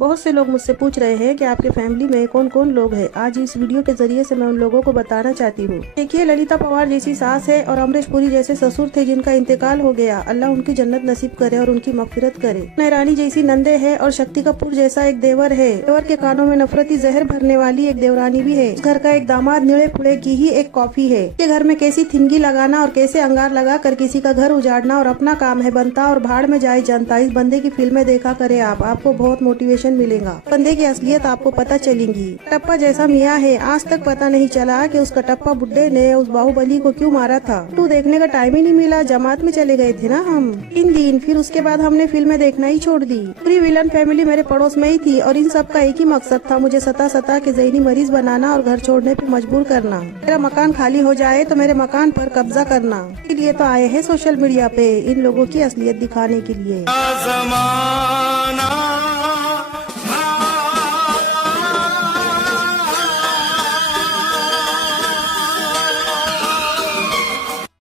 बहुत से लोग मुझसे पूछ रहे हैं कि आपके फैमिली में कौन कौन लोग हैं। आज इस वीडियो के जरिए से मैं उन लोगों को बताना चाहती हूँ। देखिए, ललिता पवार जैसी सास है और अमरीश पुरी जैसे ससुर थे जिनका इंतकाल हो गया। अल्लाह उनकी जन्नत नसीब करे और उनकी मगफिरत करे। नैरानी जैसी नंदे है और शक्ति कपूर जैसा एक देवर है। देवर के कानों में नफरती जहर भरने वाली एक देवरानी भी है। घर का एक दामाद निड़े पुड़े की ही एक कॉफी है। के घर में कैसी थिनगी लगाना और कैसे अंगार लगा कर किसी का घर उजाड़ना और अपना काम है बनता और भाड़ में जाए जनता। इस बंदे की फिल्में देखा करे आपको बहुत मोटिवेशन मिलेगा। बंदे की असलियत आपको पता चलेगी। टप्पा जैसा मियाँ है, आज तक पता नहीं चला कि उस कटप्पा बुड्ढे ने उस बाहुबली को क्यों मारा था। तू देखने का टाइम ही नहीं मिला, जमात में चले गए थे ना हम 3 दिन। फिर उसके बाद हमने फिल्में देखना ही छोड़ दी। पूरी विलन फैमिली मेरे पड़ोस में ही थी और इन सब का एक ही मकसद था, मुझे सता के ज़हनी मरीज बनाना और घर छोड़ने पे मजबूर करना। मेरा मकान खाली हो जाए तो मेरे मकान पर कब्जा करना। इसलिए तो आए हैं सोशल मीडिया पे इन लोगों की असलियत दिखाने के लिए।